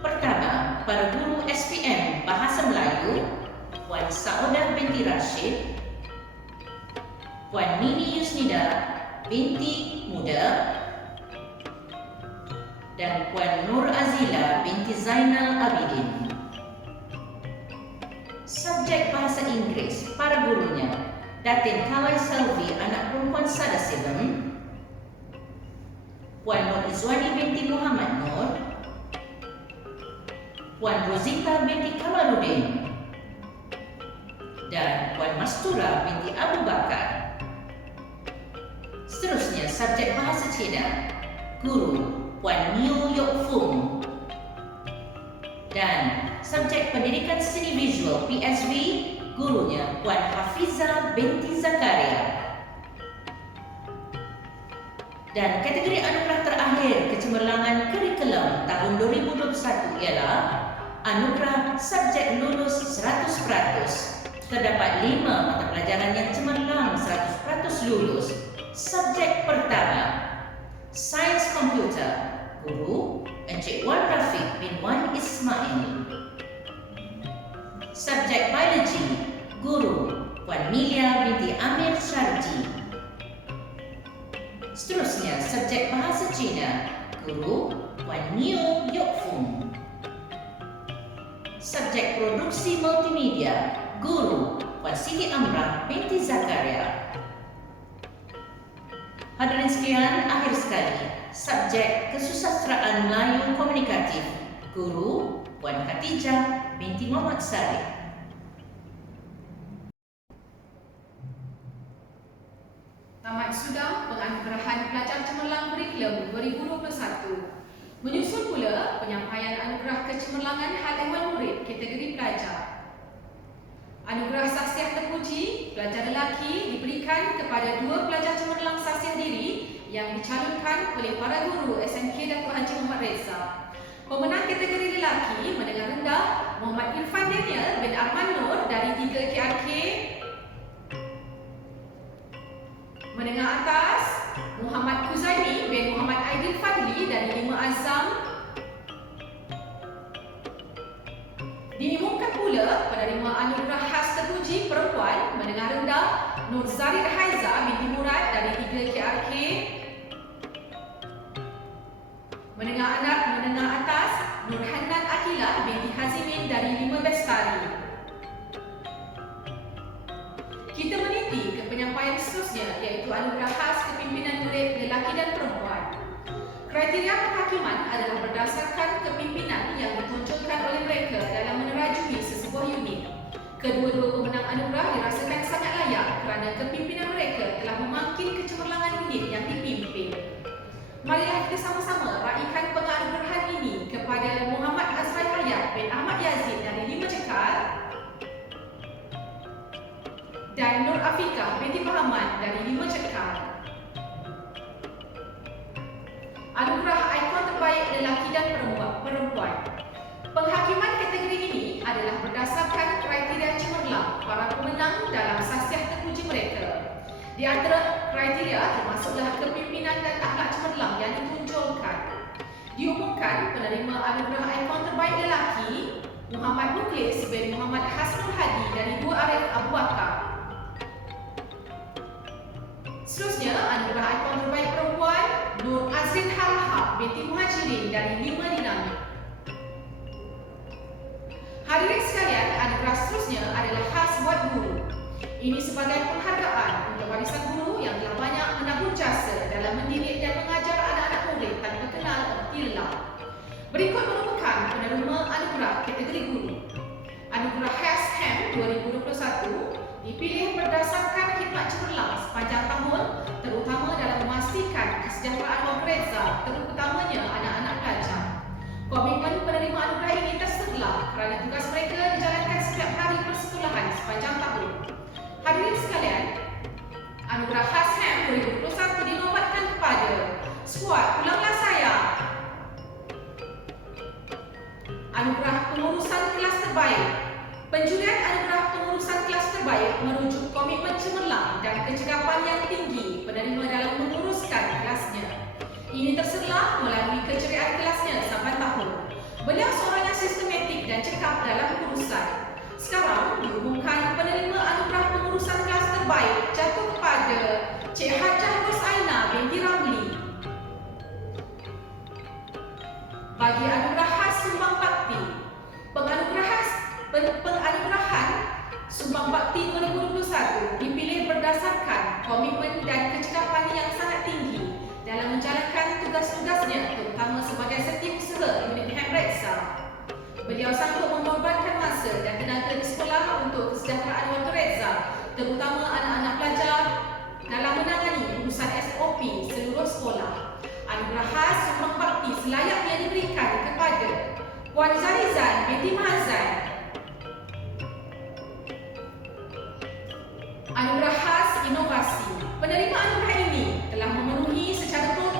Pertama, para guru SPM Bahasa Melayu Puan Saudah binti Rashid, Puan Nini Yusnida binti Muda, dan Puan Nur Azila binti Zainal Abidin. Subjek Bahasa Inggeris, para gurunya Datin Kawai Selvi Anak Perempuan Sadasilam, Puan Nur Izwani binti Muhammad Nur, Puan Rosita binti Kamaluddin, dan Puan Mastura binti Abu Bakar. Seterusnya subjek Bahasa Cina, guru Puan Niu Yok Fung, dan subjek Pendidikan Seni Visual PSV, gurunya Puan Hafiza binti Zakaria. Dan kategori anugerah terakhir kecemerlangan kurikulum tahun 2021 ialah anugerah subjek lulus 100%. Terdapat 5 mata pelajaran yang cemerlang 100% lulus. Subjek pertama, Sains Komputer, Guru Encik Wan Rafiq bin Wan Ismail. Subjek Biologi, Guru Puan Milia binti Amir Syarji. Seterusnya, subjek Bahasa Cina, Guru Puan Nio Yokfung. Subjek Produksi Multimedia, Guru Puan Siti Amrah binti Zakaria. Hadirin sekalian, akhir sekali, subjek Kesusastraan Melayu Komunikatif, Guru Puan Khatijah binti Muhammad Saleh. Tamat sudah penganugerahan pelajar cemerlang kurikulum 2021. Menyusul pula penyampaian anugerah kecemerlangan hal ehwal murid kategori pelajar. Anugerah Saksiah Terpuji pelajar lelaki diberikan kepada 2 pelajar cemerlang saksiah diri yang dicalonkan oleh para guru SMK Datuk Haji Muhammad Reza. Pemenang kategori lelaki menengah rendah Muhammad Irfan Daniel bin Arman Nur dari 3 KRK. Menengah atas Muhammad Kuzaimi bin Muhammad Aidil Fadli dari 5 Azam. Diumumkan pula penerima anugerah khas terpuji perempuan menengah rendah Nur Zarid Haiza binti Murad dari 3 KRK. Menengah atas Nur Hanan Akilah binti Hazimin dari 5 Bestari. Kita meniti ke penyampaian seterusnya iaitu anugerah khas kepimpinan murid lelaki dan perempuan. Kriteria penghakiman adalah berdasarkan kepimpinan yang ditonjolkan oleh mereka dalam menerajui sesebuah unit. Kedua-dua pemenang anugerah dirasakan sangat layak kerana kepimpinan mereka telah memangkin kecemerlangan unit yang dipimpin. Marilah kita sama-sama raikan penganugerahan ini kepada Muhammad Azrai Hayat bin Ahmad Yazid dari 5 Cekal dan Nur Afiqah binti Muhammad dari 5 Cekal. Anugerah ikon terbaik lelaki dan perempuan. Penghakiman kategori ini adalah berdasarkan kriteria cemerlang para pemenang dalam saksiah terpuji mereka. Di antara kriteria termasuklah kepimpinan dan akhlak cemerlang yang ditonjolkan. Diumumkan penerima anugerah ikon terbaik lelaki Muhammad Muklis bin Muhammad Hasnul Hadi dari 2 Arif Abu Bakar. Seterusnya, anugerah ikon terbaik perempuan Nur Azrin Halha binti Muhajirin dari 5 Dinamik. Hadirin sekalian, anugerah seterusnya adalah khas buat guru. Ini sebagai penghargaan untuk warisan guru yang telah banyak menabur jasa dalam mendidik dan mengajar anak-anak murid tanpa kenal erti lelah. Berikut merupakan penerima anugerah kategori guru. Anugerah khas HEM 2021 dipilih berdasarkan khidmat cemerlang sepanjang tahun, terutama dalam memastikan kesejahteraan warga Reza, terutamanya anak-anak pelajar. Komitmen penerima anugerah ini tersebelah kerana tugas mereka dijalankan setiap hari persekolahan sepanjang tahun. Hadirin sekalian, anugerah khas HEM 2021 dinobatkan kepada skuad Pulanglah Saya. Anugerah pengurusan kelas terbaik. Penjurian anugerah pengurusan kelas terbaik merujuk komitmen cemerlang dan kecekapan yang tinggi penerima dalam menguruskan kelasnya. Ini terselah melalui keceriaan kelasnya sampai tahun. Beliau seorang yang sistematik dan cekap dalam pengurusan. Sekarang diumumkan penerima anugerah pengurusan kelas terbaik jatuh kepada Cik Hajah Rosaina binti Ramli. Bagi anugerah khas Sumbang Bakti, penganugerahan Sumbang Bakti 2021 dipilih berdasarkan komitmen dan kecekapan yang sangat tinggi dalam menjalankan tugas-tugasnya, terutama sebagai setiausaha unit HEM Reksa. Beliau sanggup mengorbankan masa dan tenaga di sekolah untuk kesejahteraan warga Reza, terutama anak-anak pelajar dalam menangani urusan SOP seluruh sekolah. Anugerah khas Sumbang Bakti selayaknya diberikan kepada Puan Zarizan binti Mahazan. Anugerah khas inovasi. Penerima anugerah ini telah memenuhi secara total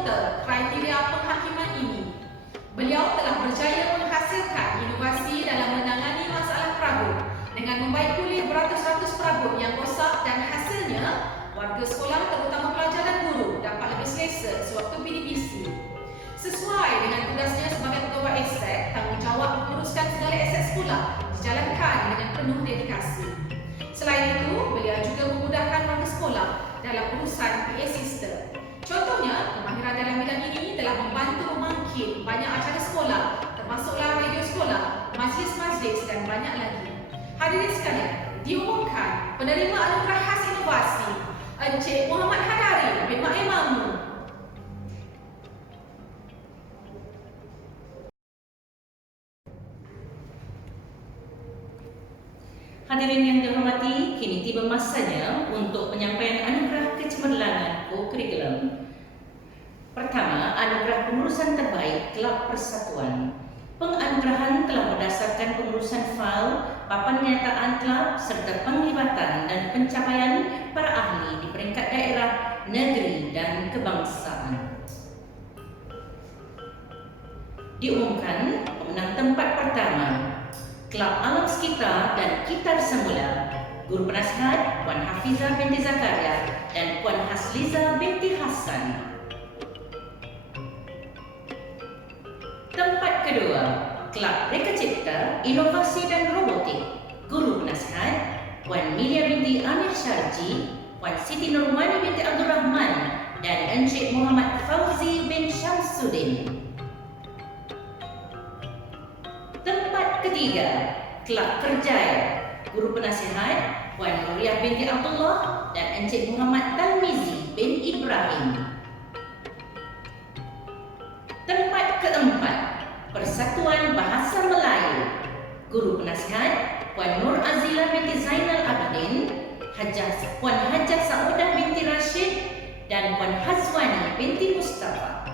beliau telah berjaya menghasilkan inovasi dalam menangani masalah perabot dengan membaik pulih beratus-ratus perabot yang rosak, dan hasilnya warga sekolah terutama pelajar dan guru dapat lebih selesa sewaktu PDPC. Sesuai dengan tugasnya sebagai pegawai aset, tanggungjawab menguruskan segala aset sekolah dijalankan dengan penuh dedikasi. Selain itu, beliau juga memudahkan warga sekolah dalam urusan PA system. Contohnya, kemahiran dalam bidang ini telah membantu membangkit banyak acara sekolah, termasuklah radio sekolah, majlis-majlis dan banyak lagi. Hadirin sekalian, diumumkan penerima anugerah khas inovasi Encik Muhammad Hadari bin Mak Imamu. Hadirin yang dihormati, kini tiba masanya untuk penyampaian anugerah kecemerlangan co-curriculum. Pertama, anugerah pengurusan terbaik Kelab Persatuan. Penganugerahan telah berdasarkan pengurusan fail, papan nyataan kelab serta penglibatan dan pencapaian para ahli di peringkat daerah, negeri dan kebangsaan. Diumumkan pemenang tempat pertama Kelab Alam Sekitar dan Kitar Semula, Guru Penasihat Puan Hafizah binti Zakaria dan Puan Hasliza binti Hasan. Tempat kedua, Kelab Reka Cipta, Inovasi dan Robotik, Guru Penasihat Puan Milia binti Amir Syarji, Puan Siti Nurmani binti Abdul Rahman dan Encik Muhammad Fauzi bin Syamsuddin. Tempat ketiga, Kelab Kerjaya, Guru Penasihat Puan Nuriah binti Abdullah dan Encik Muhammad Talmizi bin Ibrahim. Tempat keempat, Persatuan Bahasa Melayu, Guru Penasihat Puan Nur Azila binti Zainal Abidin, Puan Hajah Saudah binti Rashid dan Puan Hazwani binti Mustafa.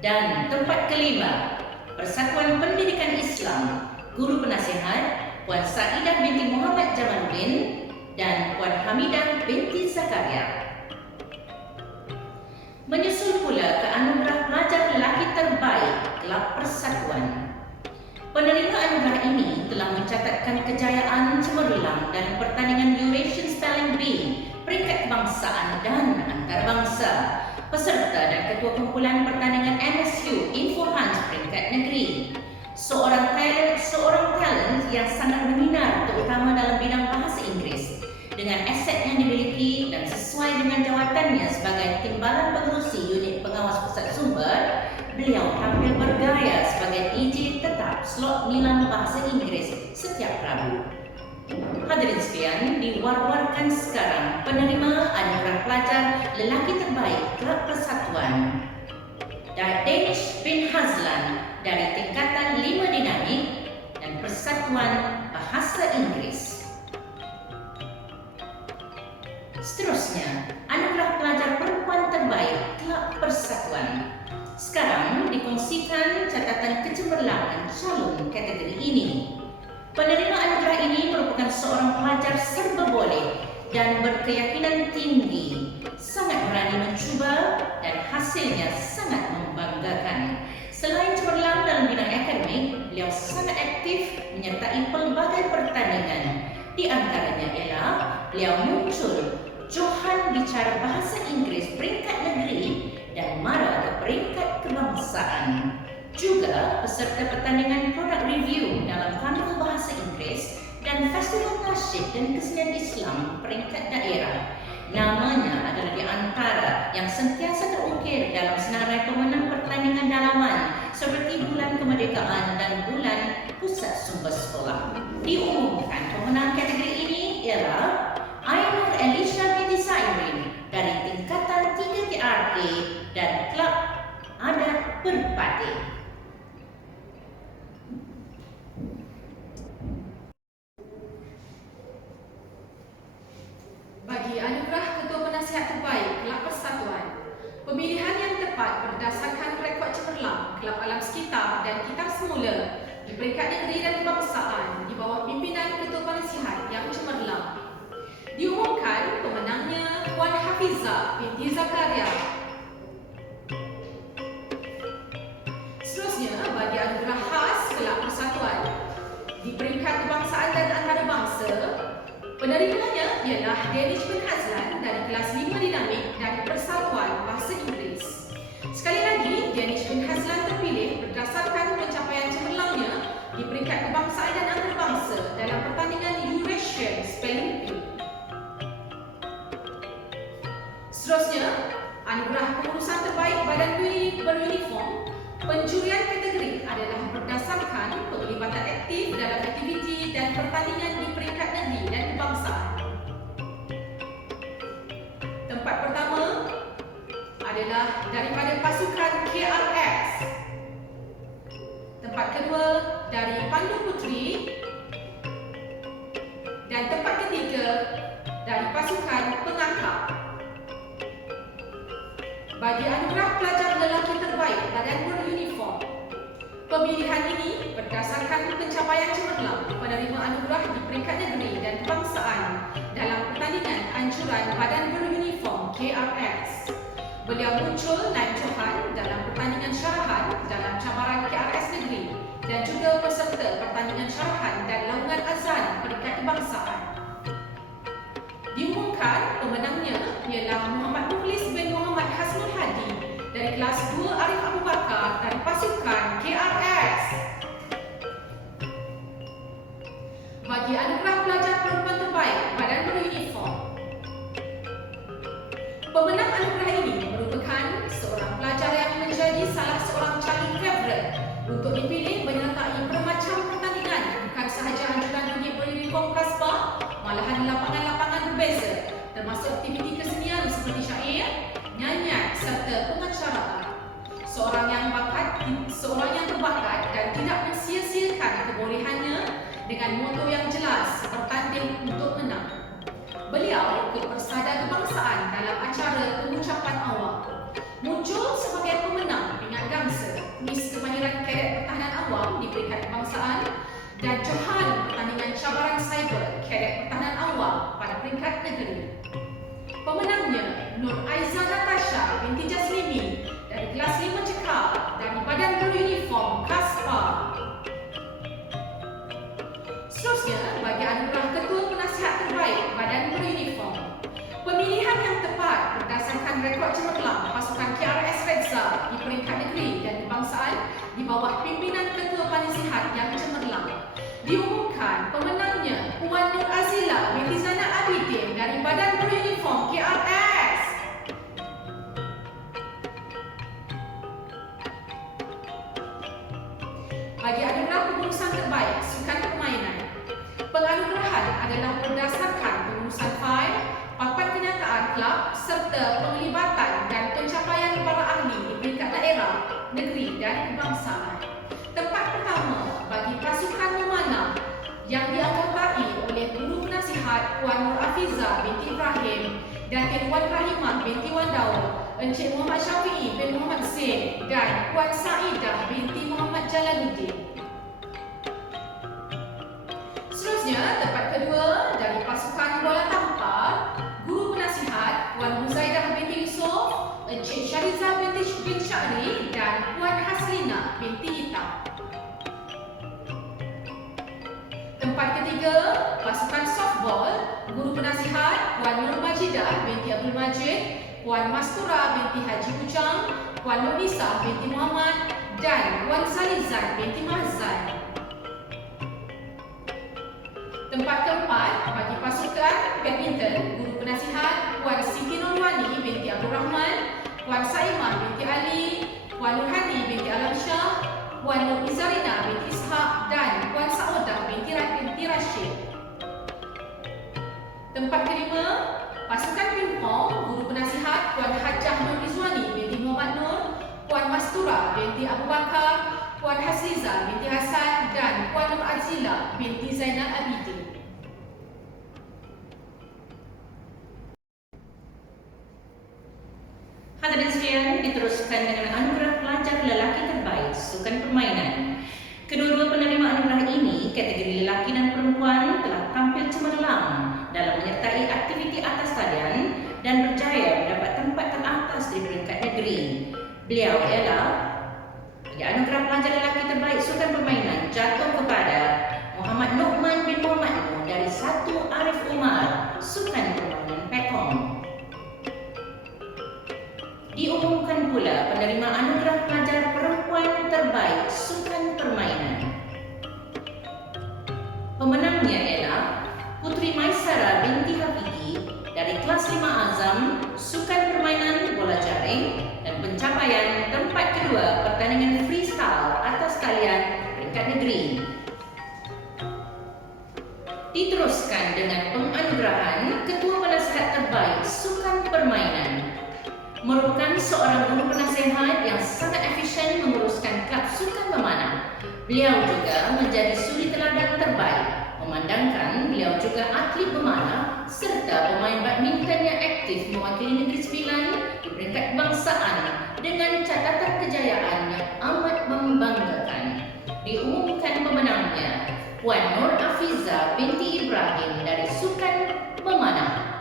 Dan tempat kelima, Persatuan Pendidikan Islam, Guru Penasihat Puan Saidah binti Muhammad Jamaluddin dan Puan Hamidah binti Zakaria. Menyusul pula ke anugerah pelajar lelaki terbaik Kelab Persatuan. Penerima anugerah ini telah mencatatkan kejayaan cemerlang dalam pertandingan Eurasian Spelling Bee, peringkat kebangsaan dan antarabangsa. Peserta dan ketua kumpulan pertandingan MSU Inforhans peringkat negeri. Seorang talent yang sangat berminat terutama dalam bidang bahasa Inggeris. Dengan aset yang dimiliki dan sesuai dengan jawatannya sebagai timbalan pengerusi unit pengawas pusat sumber, beliau tampil bergaya sebagai DJ tetap slot nilam bahasa Inggeris setiap Rabu. Hadirin sekalian, diwar-warkan sekarang penerima anugerah pelajar lelaki terbaik Kelab Persatuan, Danish bin Hazlan dari tingkatan 5 dinamik dan Persatuan Bahasa Inggris. Seterusnya, anugerah pelajar perempuan terbaik Kelab Persatuan. Sekarang dikongsikan catatan kecemerlangan calon kategori ini. Penerima anugerah ini merupakan seorang pelajar serba boleh dan berkeyakinan tinggi, sangat berani mencuba dan hasilnya sangat membanggakan. Selain cemerlang dalam bidang akademik, beliau sangat aktif menyertai pelbagai pertandingan. Di antaranya ialah beliau muncul Johan bicara bahasa Inggris peringkat negeri dan Mara ke peringkat kebangsaan. Juga peserta pertandingan produk review dalam Karnival Bahasa Inggris dan Festival Nasyid dan Kesenian Islam peringkat daerah. Namanya adalah di antara yang sentiasa terukir dalam senarai pemenang pertandingan dalaman seperti Bulan Kemerdekaan dan Bulan Pusat Sumber Sekolah. Diumumkan pemenang kategori ini ialah Ainur Elisha binti Sairin dari tingkatan 3 TRK dan Kelab Adat Perpati. Bagi anugerah Ketua Penasihat Terbaik Kelab Persatuan, pemilihan yang tepat berdasarkan rekod cemerlang Kelab Alam Sekitar dan Kitar Semula di peringkat negeri dan kebangsaan di bawah pimpinan Ketua Penasihat yang cemerlang. Diumumkan pemenangnya Puan Hafizah binti Zakaria. Seterusnya, bagi anugerah khas Kelab Persatuan di peringkat kebangsaan dan antarabangsa, penerimanya ialah Danish bin Hazlan dari kelas 5 dinamik dari Persatuan Bahasa Inggeris. Sekali lagi, Danish bin Hazlan terpilih berdasarkan pencapaian cemerlangnya di peringkat kebangsaan dan antarabangsa dalam pertandingan Eurasian Spelling Bee. Seterusnya, anugerah pengurusan terbaik badan beruniform. Penjurian kategori adalah berdasarkan penglibatan aktif dalam aktiviti dan pertandingan di peringkat negeri dan kebangsaan. Tempat pertama adalah daripada pasukan KRS. Tempat kedua dari Pandu Puteri. Dan tempat ketiga dari pasukan Pengangkap. Bagi anugerah pelajar lelaki terbaik badan beruniform, pemilihan ini berdasarkan pencapaian cemerlang penerima anugerah di peringkat negeri dan kebangsaan dalam pertandingan anjuran badan beruniform KRS. Beliau muncul naik johan dalam pertandingan syarahan dalam cabaran KRS negeri dan juga peserta pertandingan syarahan dan laungan azan peringkat kebangsaan. Diumumkan pemenangnya ialah Muhammad Mukhlis bin Muhammad Hasnul Hadi dari kelas 2 Arif Abu Bakar dari pasukan KRS. Bagi anugerah pelajar perempuan terbaik badan beruniform, pemenang anugerah ini merupakan seorang pelajar yang menjadi salah seorang calon favorit untuk dipilih menyertai bermacam pertandingan, bukan sahaja anjuran unit beruniform Kasbah, malahan lapangan-lapangan berbeza, termasuk aktiviti kesenian seperti syair, nyanyian serta pengacaraan. Seorang yang berbakat dan tidak mensia-siakan kebolehannya dengan moto yang jelas, bertanding untuk menang. Beliau ikut bersada kebangsaan dalam acara pengucapan awal. Muncul sebagai pemenang pingat gangsa, kuis kemahiran kadet pertahanan awam di peringkat kebangsaan dan johan pertandingan cabaran cyber kadet pertahanan awam pada peringkat negeri. Pemenangnya Nur Aiza Natasha binti Jaslimi dari kelas 5 Cekal dari badan beruniform Kaspa. Seterusnya, bagi anugerah Ketua Penasihat Terbaik badan beruniform, pemilihan yang tepat berdasarkan rekod cemerlang pasukan KRS Redza di peringkat negeri dan kebangsaan di bawah pimpinan Ketua Penasihat yang cemerlang. Diumumkan pemenangnya Puan Nur Azila binti Zainal Abidin dari badan beruniform KRS. Bagi anugerah pengurusan terbaik sukan permainan, penganugerahan adalah berdasarkan pengurusan fail, papan kenyataan kelab serta penglibatan dan pencapaian para ahli di peringkat daerah, negeri dan kebangsaan. Tempat pertama bagi pasukan memanah yang dianggotai oleh Guru Penasihat Puan Nur Afiza binti Ibrahim dan Tuan Rahimah binti Wan Daud, Encik Muhammad Syafi'i bin Muhammad Zain dan Puan Saidah binti Muhammad Jalaluddin. Seterusnya, tempat kedua dari pasukan bola tampar, Guru Penasihat Puan Muzaidah binti Yusof, Encik Syariza binti bin Syahri dan Puan Haslina binti Ita. Tempat ketiga, pasukan softball, Guru Penasihat Puan Nur Majidah binti Abdul Majid, Puan Mastura binti Haji Ujang, Puan Nurisa binti Muhammad dan Puan Salizan binti Mahzan. Tempat keempat, bagi pasukan badminton, Guru Penasihat Puan Siti Nurwani binti Abdul Rahman, Puan Saimah binti Ali, Puan Nurhani binti Alam Shah, Puan Nur Izarina binti Ishaq dan Puan Saudah binti Rashid. Tempat kelima, pasukan pingpong, Guru Penasihat Puan Hajah Nur Izwani binti Muhammad Nur, Puan Mastura binti Abu Bakar, Puan Hasliza binti Hasan dan Puan Nur Azila binti Zainal Abidin. Hadirin sekalian, diteruskan dengan anugerah pelajar lelaki terbaik sukan permainan. Kedua-dua penerima anugerah ini, kategori lelaki dan perempuan, telah tampil cemerlang dalam menyertai aktiviti atas talian dan berjaya mendapat tempat teratas di peringkat negeri. Beliau ialah, bagi Anugerah Pelajar Lelaki Terbaik Sukan Permainan jatuh kepada Muhammad Nu'man bin Muhammad Nuh dari Satu Arif Umar, Sukan Permainan Pekong. Diumumkan pula penerima Anugerah Pelajar Perempuan Terbaik Sukan Permainan. Pemenangnya ialah Putri Maisara binti Hafidi dari kelas 5 Azam, Sukan Permainan Bola Jaring, dan pencapaian tempat kedua pertandingan freestyle atas talian peringkat negeri. Diteruskan dengan penganugerahan Ketua Penasihat Terbaik Sukan Permainan. Merupakan seorang guru penasihat yang sangat efisien menguruskan kelab sukan memanah. Beliau juga menjadi suri teladan terbaik, memandangkan beliau juga atlet memanah serta pemain badminton yang aktif mewakili Negeri Sembilan di peringkat kebangsaan dengan catatan kejayaan yang amat membanggakan. Diumumkan pemenangnya Puan Nur Afiza binti Ibrahim dari Sukan Memanah.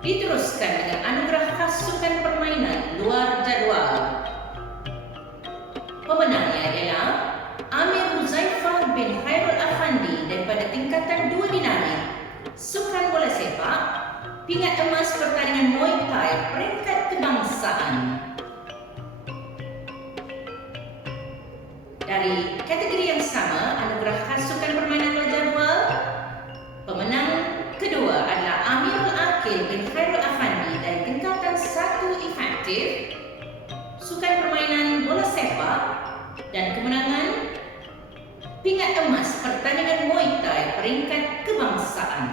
Diteruskan dengan anugerah khas sukan permainan luar jadual. Pemenangnya ialah Amir Huzaifah bin Khairul Afandi daripada tingkatan 2 dinari, Sukan Bola Sepak, pingat emas pertandingan Muay Thai peringkat kebangsaan. Dari kategori yang sama, anugerah khas sukan permainan luar jadual, pemenang kedua adalah Amirul Akil bin Khairul Afandi dari tingkatan 1 efektif, Sukan Permainan Bola Sepak, dan kemenangan pingat emas pertandingan Muay Thai peringkat kebangsaan.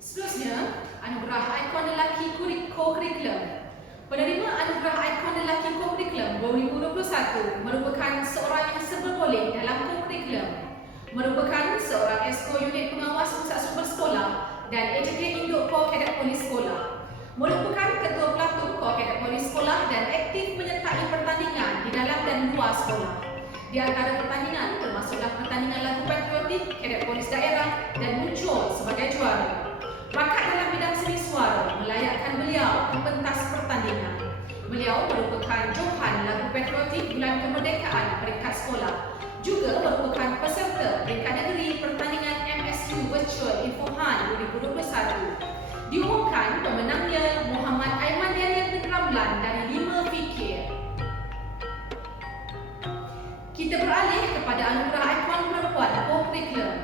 Seterusnya, anugerah ikon lelaki co-curriculum. Penerima anugerah ikon lelaki co-curriculum 2021 merupakan seorang yang serba-boleh dalam co-curriculum, merupakan seorang esko unit pengawas pusat sumber sekolah dan etiket induk Kor Kadet Polis Sekolah, merupakan ketua pelatuh Kor Kadet Polis Sekolah dan aktif menyertai pertandingan di dalam dan luar sekolah. Di antara pertandingan termasuklah pertandingan lagu patriotik Kadet Polis Daerah dan muncul sebagai juara. Bakat dalam bidang seni suara melayakkan beliau ke pentas pertandingan. Beliau merupakan johan lagu patriotik Bulan Kemerdekaan peringkat sekolah. Juga merupakan peserta peringkat negeri pertandingan MSU Virtual Infohan 2021. Diumumkan pemenangnya Muhammad Aiman Daniel bin Ramlan dari 5 Fikir. Kita beralih kepada anugerah ikon perempuan co-curriculum.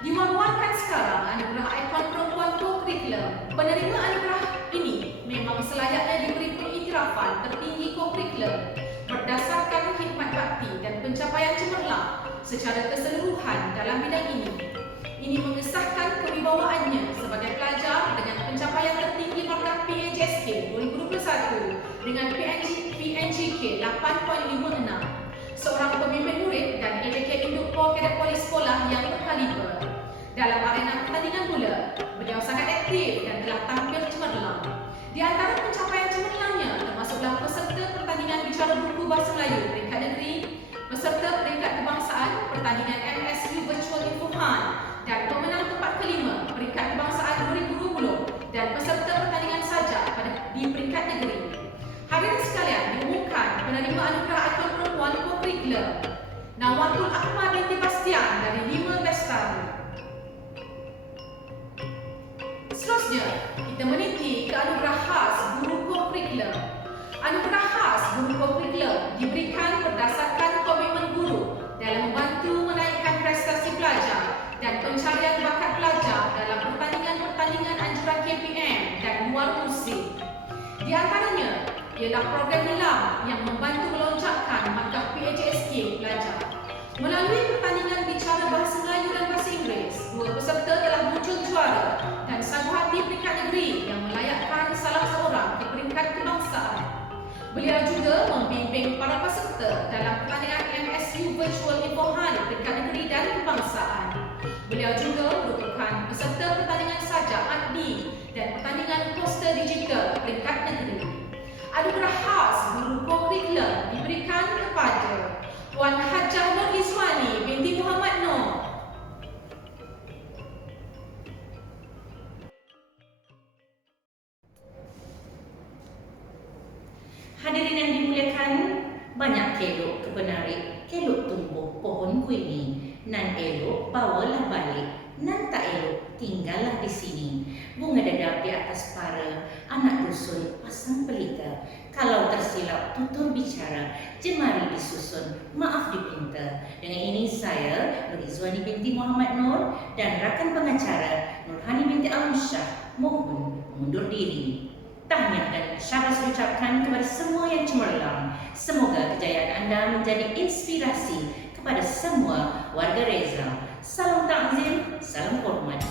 Diwar-warkan sekarang anugerah ikon perempuan co-curriculum. Penerima anugerah ini memang selayaknya diberi pengiktirafan tertinggi co-curriculum berdasarkan khidmat bakti dan pencapaian cemerlang secara keseluruhan dalam bidang ini. Ini mengesahkan kewibawaannya sebagai pelajar dengan pencapaian tertinggi markah PAJSK 2021 dengan PNGK 8.56. Seorang pemimpin murid dan etiket induk Kor Kadet Polis Sekolah yang berkaliber. Dalam arena pertandingan pula, beliau sangat aktif dan telah tampil cemerlang. Di antara pencapaian cemerlangnya termasuklah peserta pertandingan bicara buku bahasa Melayu peringkat negeri, peserta peringkat kebangsaan pertandingan MSU Virtual Infohan dan pemenang tempat kelima peringkat kebangsaan 2020 dan peserta pertandingan sajak di peringkat negeri. Hadirin sekalian, diumumkan penerima anugerah ikon perempuan co-curriculum Nawatul Ahmad binti Bastian dari 5 Bestari. Seterusnya, kita meniti ke anugerah khas guru co-curriculum. Anugerah khas guru co-curriculum diberikan berdasarkan komitmen guru dalam membantu menaikkan prestasi pelajar dan pencarian bakat pelajar dalam pertandingan-pertandingan anjuran KPM dan luar kursi. Di antaranya ialah program nilam yang membantu melonjakkan markah PAJSK pelajar. Melalui pertandingan bicara bahasa Melayu dan bahasa Inggeris, 2 peserta telah muncul juara dan satu hati peringkat negeri yang melayakkan salah seorang ke peringkat kebangsaan. Beliau juga membimbing para peserta dalam pertandingan MSU Virtual Infohan peringkat negeri dan kebangsaan. Beliau juga merupakan peserta pertandingan sajak ADNI dan pertandingan poster digital peringkat negeri. Anugerah khas guru co-curriculum diberikan kepada Puan Hajah Nur Izwani binti Muhammad Noor. Banyak kelok kebenarik, kelok tumbuh pohon kuini. Nan elok bawalah balik, nan tak elok tinggallah di sini. Bunga dadap di atas para, anak dusun pasang pelita. Kalau tersilap tutur bicara, jemari disusun, maaf dipinta. Dengan ini saya, Nur Izwani binti Muhammad Nur dan rakan pengacara Nurhani binti Alam Shah mohon mundur diri. Tahniah dan syabas diucapkan kepada semua yang cemerlang. Semoga kejayaan anda menjadi inspirasi kepada semua warga Reza. Salam takzim, salam hormat.